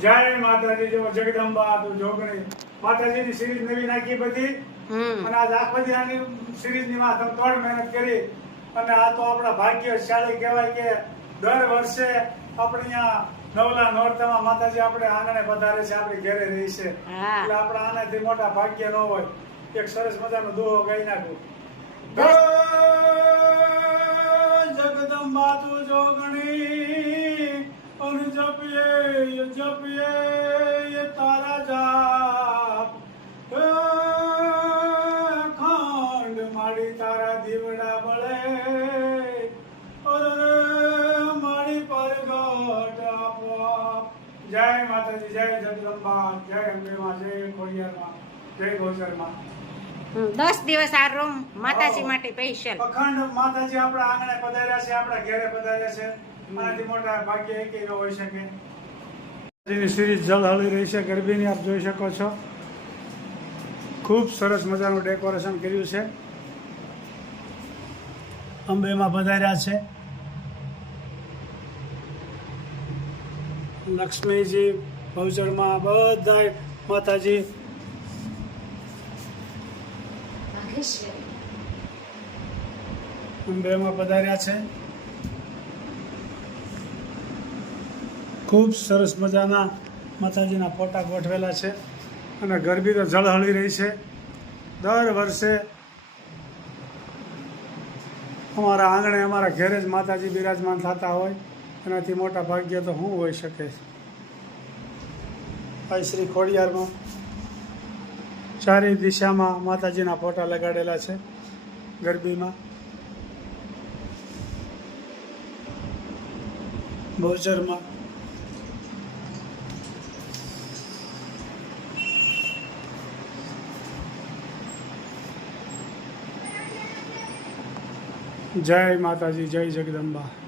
જય માતાજી જો જગદંબા તો જોગણી. માતાજીની સિરીઝ નવી નાખી બધી. અને આજ આખો આની સિરીઝની માં તમે ત્રણ મહેનત કરી. અને આ તો આપણા ભાગ્યશાળી કહેવાય કે દર વર્ષે આપણે અહીંયા નવલા નોરતામાં માતાજી આપણે આંગણે પધારે છે આપણે ઘેરે રહી છે. એટલે આપણા આનાથી મોટા ભાગ્ય ન હોય. એક સરસ મજાનો દોહો ગાઈ નાખું. જગદંબા તું જપીએ જપીએ તારા જાપ. ખંડ માડી તારા દીવડા અરે મારી પરગટ આપો જય માતાજી જય જગદંબા જય અંબે માં જય ખોડિયાર માં જય ગોચરમાં હમ, દસ દિવસ આ રૂમ માતાજી માટે સ્પેશિયલ અખંડ માતાજી આપણા આંગણે પધાર્યા છે આપણા ઘેરે પધાર્યા છે. આનાથી મોટા ભાગ્ય એક ન હોઈ શકે. જેની સિરીઝ જલ હળી રહી છે ગરબીની આપ જોઈ શકો છો. ખૂબ સરસ મજાનું ડેકોરેશન કર્યું છે. અંબેમાં પધાર્યા છે. લક્ષ્મીજી ભવજળમાં બધા માતાજી. અંબેમાં પધાર્યા છે. ખૂબ સરસ મજાના માતાજીના ફોટા ગોઠવેલા છે અને ગરબી તો જળહળી રહી છે. દર વર્ષે અમારા આંગણે, અમારા ઘેરે જ માતાજી બિરાજમાન થતા હોય. એનાથી મોટા ભાગ્ય તો શું હોઈ શકે. ભાઈ શ્રી ખોડિયારમાં ચારે દિશામાં માતાજીના ફોટા લગાડેલા છે ગરબીમાં. બહુચરમાં જય માતાજી જય જગદંબા.